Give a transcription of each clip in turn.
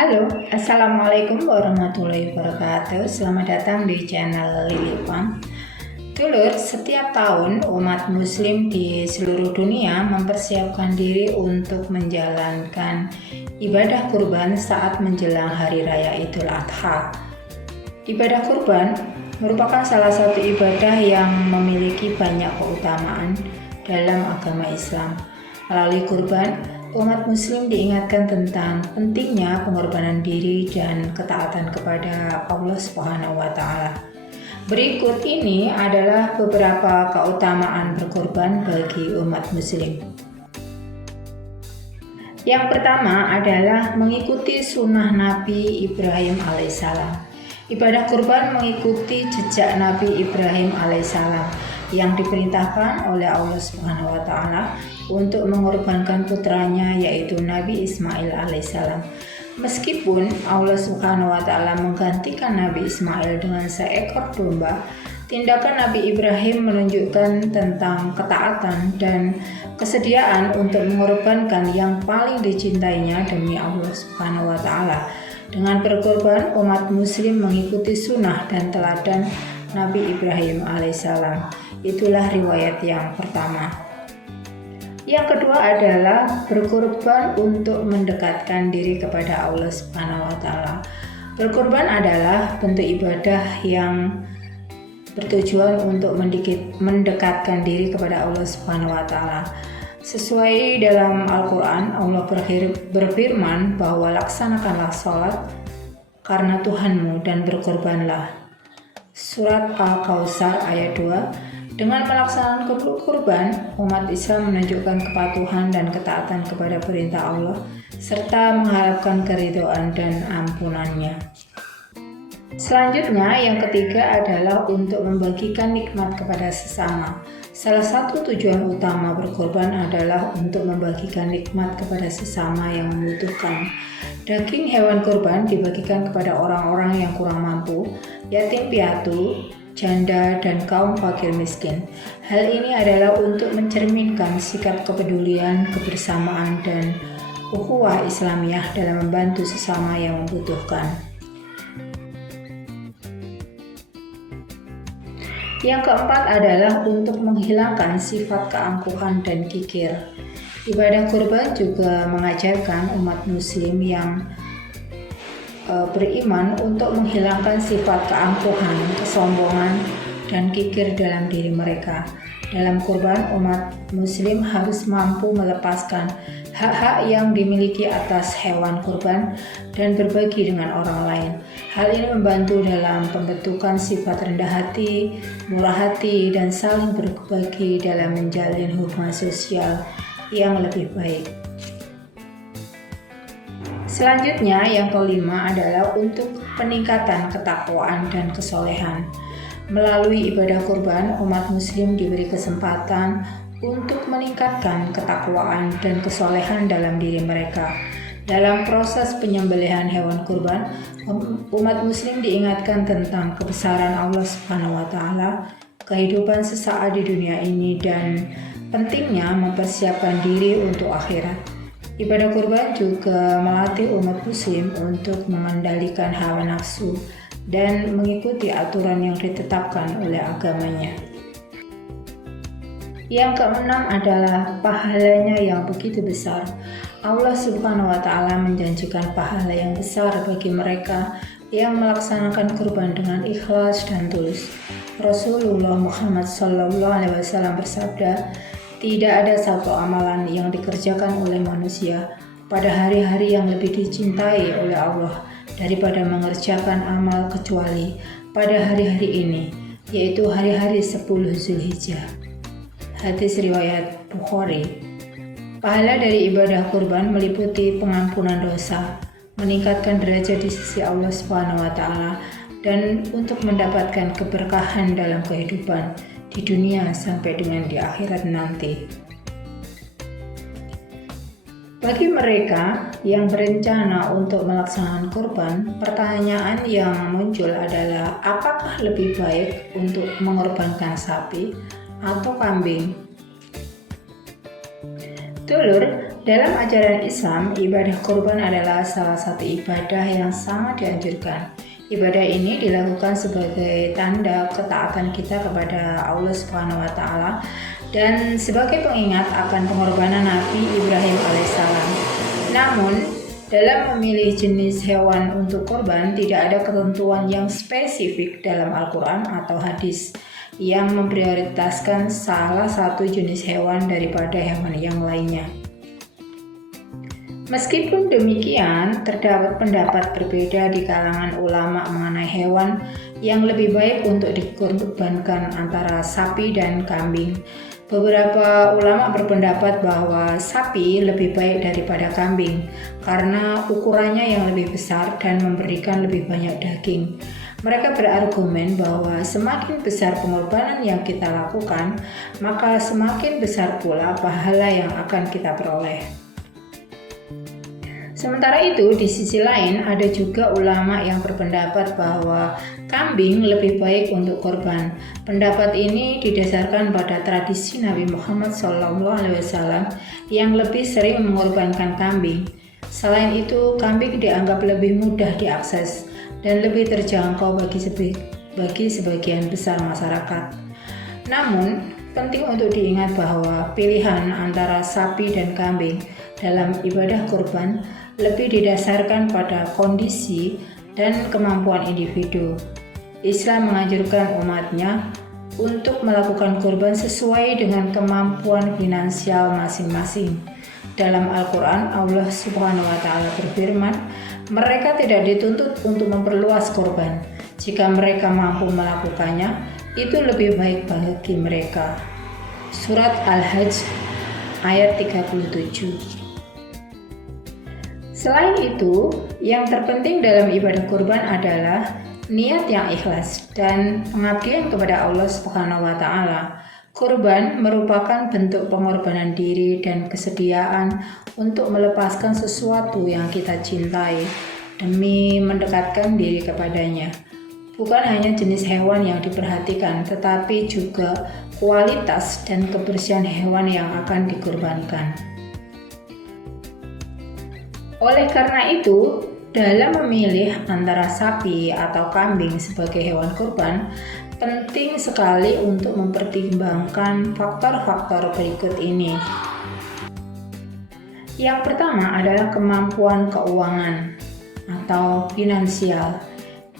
Halo, Assalamualaikum warahmatullahi wabarakatuh. Selamat datang di channel Lilipan. Dulur, setiap tahun umat muslim di seluruh dunia mempersiapkan diri untuk menjalankan ibadah kurban saat menjelang Hari Raya Idul Adha. Ibadah kurban merupakan salah satu ibadah yang memiliki banyak keutamaan dalam agama Islam. Melalui kurban, umat muslim diingatkan tentang pentingnya pengorbanan diri dan ketaatan kepada Allah Subhanahu wa taala. Berikut ini adalah beberapa keutamaan berkorban bagi umat muslim. Yang pertama adalah mengikuti sunnah Nabi Ibrahim alaihissalam. Ibadah kurban mengikuti jejak Nabi Ibrahim alaihissalam yang diperintahkan oleh Allah Subhanahu wa taala untuk mengorbankan putranya yaitu Nabi Ismail alaihissalam. Meskipun Allah Subhanahu wa taala menggantikan Nabi Ismail dengan seekor domba, tindakan Nabi Ibrahim menunjukkan tentang ketaatan dan kesediaan untuk mengorbankan yang paling dicintainya demi Allah Subhanahu wa taala. Dengan berkorban, umat muslim mengikuti sunnah dan teladan Nabi Ibrahim alaihissalam. Itulah riwayat yang pertama. Yang kedua adalah berkorban untuk mendekatkan diri kepada Allah Subhanahu wa taala. Berkorban adalah bentuk ibadah yang bertujuan untuk mendekatkan diri kepada Allah Subhanahu wa taala. Sesuai dalam Al-Quran, Allah berfirman bahwa laksanakanlah sholat karena Tuhanmu dan berkorbanlah. Surat Al-Kautsar ayat 2. Dengan melaksanakan kurban, umat Islam menunjukkan kepatuhan dan ketaatan kepada perintah Allah serta mengharapkan keridhaan dan ampunannya. Selanjutnya, yang ketiga adalah untuk membagikan nikmat kepada sesama. Salah satu tujuan utama berkorban adalah untuk membagikan nikmat kepada sesama yang membutuhkan. Daging hewan kurban dibagikan kepada orang-orang yang kurang mampu, yatim piatu, janda, dan kaum fakir miskin. Hal ini adalah untuk mencerminkan sikap kepedulian, kebersamaan, dan ukhuwah Islamiyah dalam membantu sesama yang membutuhkan. Yang keempat adalah untuk menghilangkan sifat keangkuhan dan kikir. Ibadah kurban juga mengajarkan umat muslim yang beriman untuk menghilangkan sifat keangkuhan, kesombongan, dan kikir dalam diri mereka. Dalam kurban, umat muslim harus mampu melepaskan hak-hak yang dimiliki atas hewan kurban dan berbagi dengan orang lain. Hal ini membantu dalam pembentukan sifat rendah hati, murah hati, dan saling berbagi dalam menjalin hubungan sosial yang lebih baik. Selanjutnya, yang kelima adalah untuk peningkatan ketakwaan dan kesolehan. Melalui ibadah kurban, umat muslim diberi kesempatan untuk meningkatkan ketakwaan dan kesolehan dalam diri mereka. Dalam proses penyembelihan hewan kurban, umat muslim diingatkan tentang kebesaran Allah Subhanahu wa taala, kehidupan sesaat di dunia ini, dan pentingnya mempersiapkan diri untuk akhirat. Ibadah kurban juga melatih umat muslim untuk mengendalikan hawa nafsu dan mengikuti aturan yang ditetapkan oleh agamanya. Yang keenam adalah pahalanya yang begitu besar. Allah Subhanahu wa taala menjanjikan pahala yang besar bagi mereka yang melaksanakan kurban dengan ikhlas dan tulus. Rasulullah Muhammad SAW bersabda, "Tidak ada satu amalan yang dikerjakan oleh manusia pada hari-hari yang lebih dicintai oleh Allah daripada mengerjakan amal kecuali pada hari-hari ini, yaitu hari-hari 10 Zulhijjah." Hadis riwayat Bukhari. Pahala dari ibadah kurban meliputi pengampunan dosa, meningkatkan derajat di sisi Allah Subhanahu wa taala, dan untuk mendapatkan keberkahan dalam kehidupan di dunia sampai dengan di akhirat nanti. Bagi mereka yang berencana untuk melaksanakan kurban, pertanyaan yang muncul adalah apakah lebih baik untuk mengorbankan sapi atau kambing? Dulur, dalam ajaran Islam, ibadah kurban adalah salah satu ibadah yang sangat dianjurkan. Ibadah ini dilakukan sebagai tanda ketaatan kita kepada Allah Subhanahu wa taala dan sebagai pengingat akan pengorbanan Nabi Ibrahim alaihissalam. Namun, dalam memilih jenis hewan untuk kurban tidak ada ketentuan yang spesifik dalam Al-Quran atau hadis yang memprioritaskan salah satu jenis hewan daripada hewan yang lainnya. Meskipun demikian, terdapat pendapat berbeda di kalangan ulama mengenai hewan yang lebih baik untuk dikurbankan antara sapi dan kambing. Beberapa ulama berpendapat bahwa sapi lebih baik daripada kambing karena ukurannya yang lebih besar dan memberikan lebih banyak daging. Mereka berargumen bahwa semakin besar pengorbanan yang kita lakukan, maka semakin besar pula pahala yang akan kita peroleh. Sementara itu, di sisi lain ada juga ulama yang berpendapat bahwa kambing lebih baik untuk korban. Pendapat ini didasarkan pada tradisi Nabi Muhammad SAW yang lebih sering mengorbankan kambing. Selain itu, kambing dianggap lebih mudah diakses dan lebih terjangkau bagi sebagian besar masyarakat. Namun, penting untuk diingat bahwa pilihan antara sapi dan kambing dalam ibadah kurban lebih didasarkan pada kondisi dan kemampuan individu. Islam menganjurkan umatnya untuk melakukan kurban sesuai dengan kemampuan finansial masing-masing. Dalam Al-Quran, Allah Subhanahu wa Ta'ala berfirman, "Mereka tidak dituntut untuk memperluas kurban. Jika mereka mampu melakukannya, itu lebih baik bagi mereka." Surat Al-Hajj ayat 37. Selain itu, yang terpenting dalam ibadah kurban adalah niat yang ikhlas dan pengabdian kepada Allah Subhanahu wa taala. Kurban merupakan bentuk pengorbanan diri dan kesediaan untuk melepaskan sesuatu yang kita cintai demi mendekatkan diri kepadanya. Bukan hanya jenis hewan yang diperhatikan, tetapi juga kualitas dan kebersihan hewan yang akan dikurbankan. Oleh karena itu, dalam memilih antara sapi atau kambing sebagai hewan kurban, penting sekali untuk mempertimbangkan faktor-faktor berikut ini. Yang pertama adalah kemampuan keuangan atau finansial.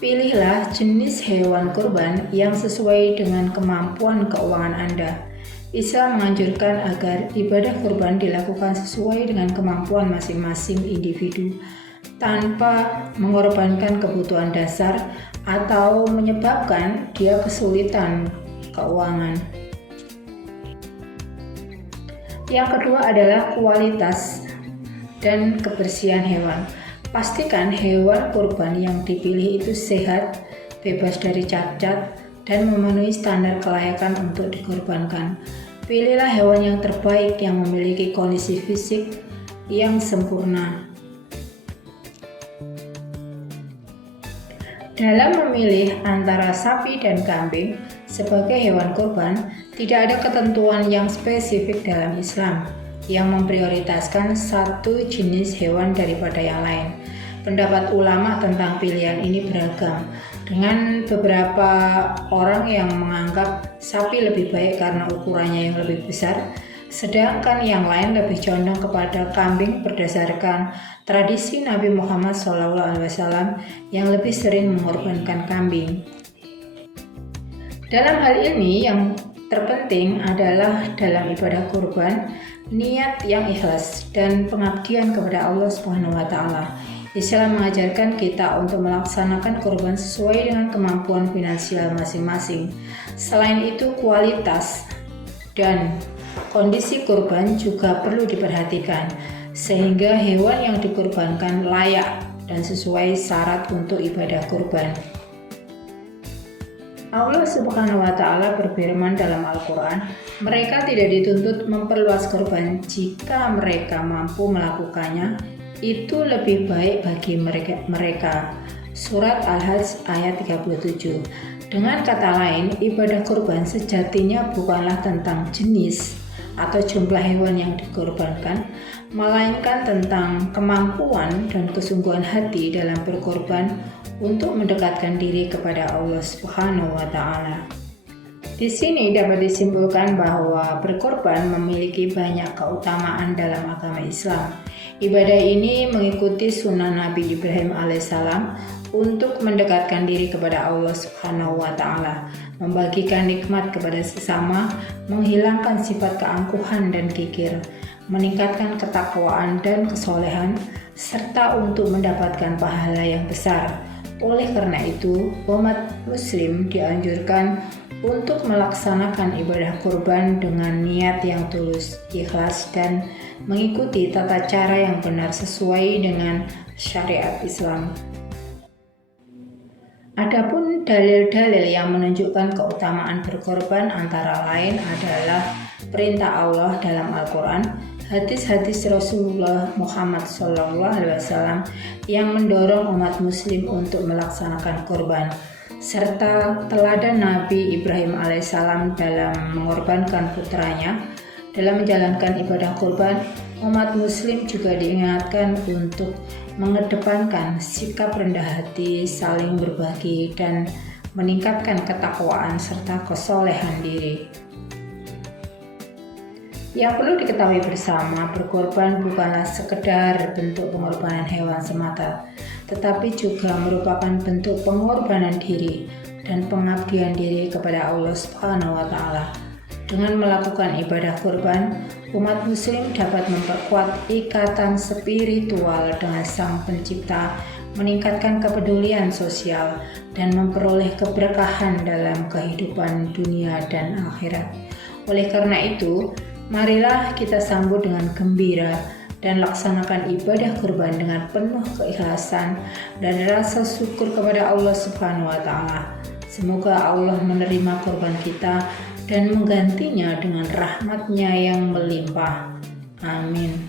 Pilihlah jenis hewan kurban yang sesuai dengan kemampuan keuangan Anda. Islam menganjurkan agar ibadah kurban dilakukan sesuai dengan kemampuan masing-masing individu tanpa mengorbankan kebutuhan dasar atau menyebabkan dia kesulitan keuangan. Yang kedua adalah kualitas dan kebersihan hewan. Pastikan hewan kurban yang dipilih itu sehat, bebas dari cacat, dan memenuhi standar kelayakan untuk dikorbankan. Pilihlah hewan yang terbaik yang memiliki kondisi fisik yang sempurna. Dalam memilih antara sapi dan kambing sebagai hewan kurban, tidak ada ketentuan yang spesifik dalam Islam yang memprioritaskan satu jenis hewan daripada yang lain. Pendapat ulama tentang pilihan ini beragam, dengan beberapa orang yang menganggap sapi lebih baik karena ukurannya yang lebih besar, sedangkan yang lain lebih condong kepada kambing berdasarkan tradisi Nabi Muhammad SAW yang lebih sering mengorbankan kambing. Dalam hal ini, yang terpenting adalah dalam ibadah kurban, niat yang ikhlas dan pengabdian kepada Allah Subhanahu wa taala. Islam mengajarkan kita untuk melaksanakan kurban sesuai dengan kemampuan finansial masing-masing. Selain itu, kualitas dan kondisi kurban juga perlu diperhatikan, sehingga hewan yang dikurbankan layak dan sesuai syarat untuk ibadah kurban. Allah Subhanahu wa Ta'ala berfirman dalam Al-Quran, "Mereka tidak dituntut memperluas kurban jika mereka mampu melakukannya. Itu lebih baik bagi mereka." Surat Al-Hajj ayat 37. Dengan kata lain, ibadah kurban sejatinya bukanlah tentang jenis atau jumlah hewan yang dikorbankan, melainkan tentang kemampuan dan kesungguhan hati dalam berkorban untuk mendekatkan diri kepada Allah Subhanahu wa Ta'ala. Di sini dapat disimpulkan bahwa berkorban memiliki banyak keutamaan dalam agama Islam. Ibadah ini mengikuti sunnah Nabi Ibrahim alaihissalam untuk mendekatkan diri kepada Allah Subhanahu wa Ta'ala, membagikan nikmat kepada sesama, menghilangkan sifat keangkuhan dan kikir, meningkatkan ketakwaan dan kesolehan, serta untuk mendapatkan pahala yang besar. Oleh karena itu, umat Muslim dianjurkan untuk melaksanakan ibadah kurban dengan niat yang tulus, ikhlas, dan mengikuti tata cara yang benar sesuai dengan syariat Islam. Adapun dalil-dalil yang menunjukkan keutamaan berkorban antara lain adalah perintah Allah dalam Al-Quran, hadis-hadis Rasulullah Muhammad SAW yang mendorong umat Muslim untuk melaksanakan kurban, serta teladan Nabi Ibrahim alaihissalam dalam mengorbankan putranya. Dalam menjalankan ibadah kurban, umat Muslim juga diingatkan untuk mengedepankan sikap rendah hati, saling berbagi, dan meningkatkan ketakwaan serta kesolehan diri. Yang perlu diketahui bersama, berkorban bukanlah sekedar bentuk pengorbanan hewan semata, tetapi juga merupakan bentuk pengorbanan diri dan pengabdian diri kepada Allah Subhanahu wa Ta'ala. Dengan melakukan ibadah kurban, umat Muslim dapat memperkuat ikatan spiritual dengan Sang Pencipta, meningkatkan kepedulian sosial, dan memperoleh keberkahan dalam kehidupan dunia dan akhirat. Oleh karena itu, marilah kita sambut dengan gembira dan laksanakan ibadah kurban dengan penuh keikhlasan dan rasa syukur kepada Allah Subhanahu wa Ta'ala. Semoga Allah menerima kurban kita dan menggantinya dengan rahmat-Nya yang melimpah. Amin.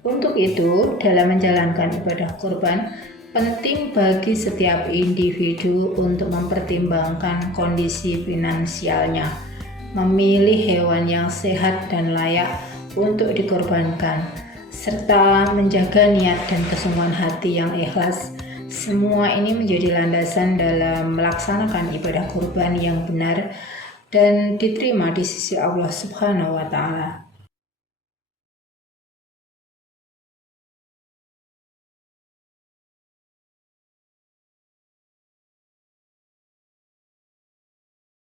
Untuk itu, dalam menjalankan ibadah kurban, penting bagi setiap individu untuk mempertimbangkan kondisi finansialnya, memilih hewan yang sehat dan layak untuk dikorbankan, serta menjaga niat dan kesungguhan hati yang ikhlas. Semua ini menjadi landasan dalam melaksanakan ibadah kurban yang benar dan diterima di sisi Allah Subhanahu wa Ta'ala.